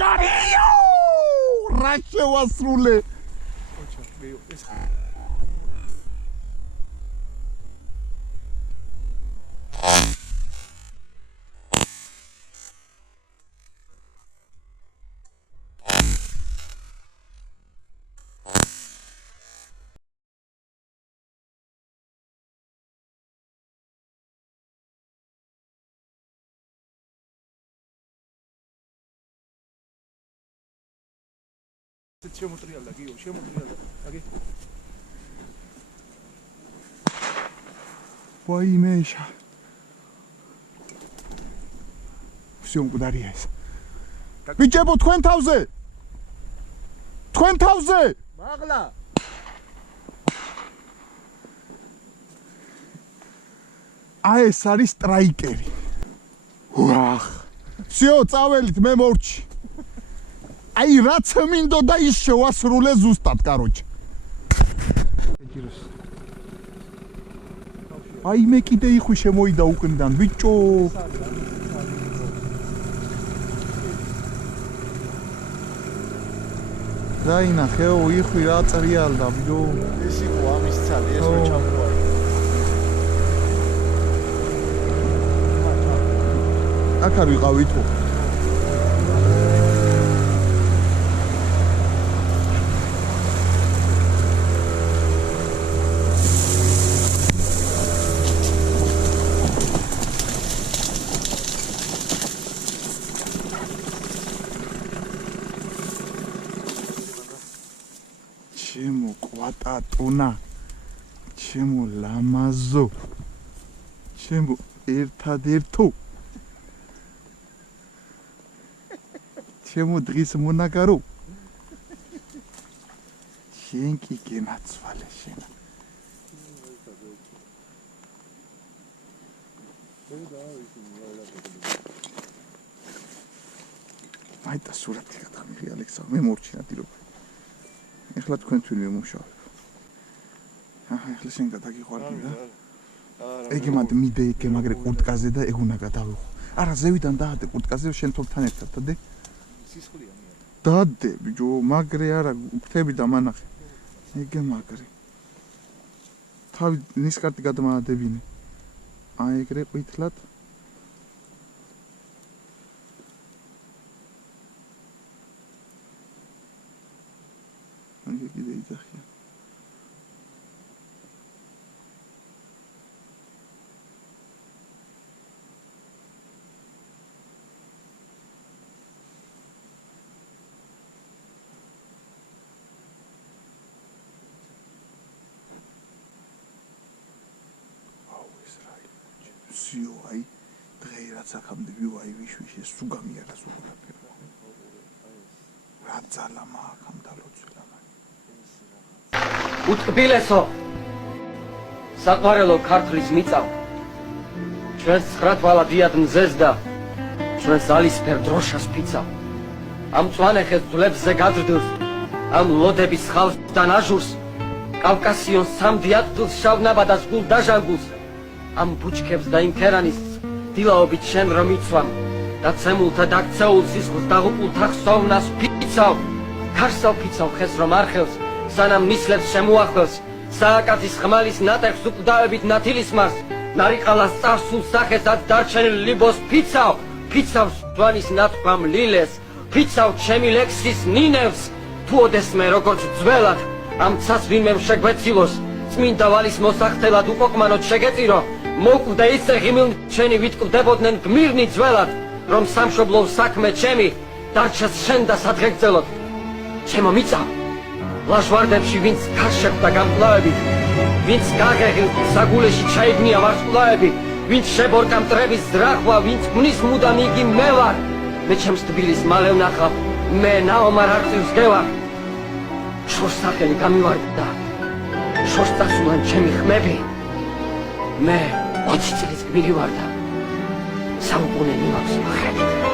Gario! Rache wasrule. შემოტრიალდა გიო, შემოტრიალდა. აგი. ვაიმეშა. всё მკვდარია ეს. ბიჭებო თქვენ თავზე. თქვენ თავზე. მაღლა. აი ეს არის სტრაიკერი. ვახ. всё, წაველით მე მორჩი. აი რაც მინდოდა ის შევასრულე ზუსტად, კაროჩ. აი მე კიდე იხვი შემოიდა უკნიდან, ბიჭო. დაინახეო, იხვი რა წრიალდა, ბიჭო. ეს იყო ამის ცალი, ეს რო ჩამოვარი. აქ არ ვიყავით ხო? ჩემო კვატატუნა, ჩემო ლამაზო, ჩემო ერთადერთო, ჩემო დღის მონაგარო, შენ კი გემაცვალე შენ. მაიტა სურათი გადამიღე ალექსა, მე მორჩი ნადირობა. ეხლა თქვენ თვილი მომშავებ. აჰა, ეხლა შენ გადაგიყვარდი რა. ეგ მანდ მიდე ეგ მაგრე კურტკაზე და ეგ უნდა გადავიღო. არა, ზევიდან დაადე კურტკაზე შენ თორთან ერთად დადე. სისხლია მე. დადე, ბიჭო, მაგრე არა, ფთები და მანახე. ეგ მაგრე. თავი ნისკარტი გადმაადებინე. აი ეგრე ყვითლად. Hangi gidecek ya? Всё, ай, დღეაც აქამდე ვივაი ვიშვიშე სუ გამიარა სულ ყველაფერი. რა ძალა მაქვს დალოცვილა. უტკბილესო საყვარელო ქართლის მიწა ჩვენს ცხრა თვალა დიად მზეს და ჩვენ ზალისფერ დროშას ფიცავ. ამ წვანეხეს ძვლებზე გადრდილს, ამ ლოდების ხავსთან აჟურს, კავკასიონს სამდი ადგილს შავნაბადას გულ დაჟანგულს, ამ ბუჩქებს და იმ ქერანის დილაობით შენ რომ იცვამ და ცემულთა დაქცეულ სისხლს დაღუპულ თახსოვნას ფიცავ. ქარსავ ფიცავ ხეს რომ არხევს, სანამ ნისლებს შემოახველს, სააკათის ხმალის ნატეხს უკვდავებით ნათილისმარს, ნარიყალას წარსულ სახესაც დარჩენილ ლიბოს ფიცავ. ფიცავ სვანის ნათქვამ ლილეს, ფიცავ ჩემი ლექსის ნინევს. თუ ოდესმე როგორც ძველად ამ ცას ვინმემ შეგვეცილოს, წმინდა ვალის მოსახდელად უკოკმანოდ შეგეწირო, მოკვდე ისე ღიმილჩენი ვიტკვდებოდნენ გმირნი ძველად, რომ სამშობლო საქმე ჩემი დარჩეს შენ და სადღეგრძელოდ. ჩემო მიწავ, ლაჟვარდებში ვინც ქარს შეხვდა გამკლავებით, ვინც გაგეღილ საგულეში ჩაიგნია ვარსკვლავები, ვინც შებორკა მტრების ზრახვა, ვინც ქმნის მუდამ იგი მე ვარ. მე ჩემს თბილის მალე ვნახავ, მე ნაომარ არწივს გევარ. შორს სახელი გამივარდა, შორს წასულან ჩემი ხმები, მე 20 წლის გმირი ვარ და საუკუნე მიმაქვს მხრებით.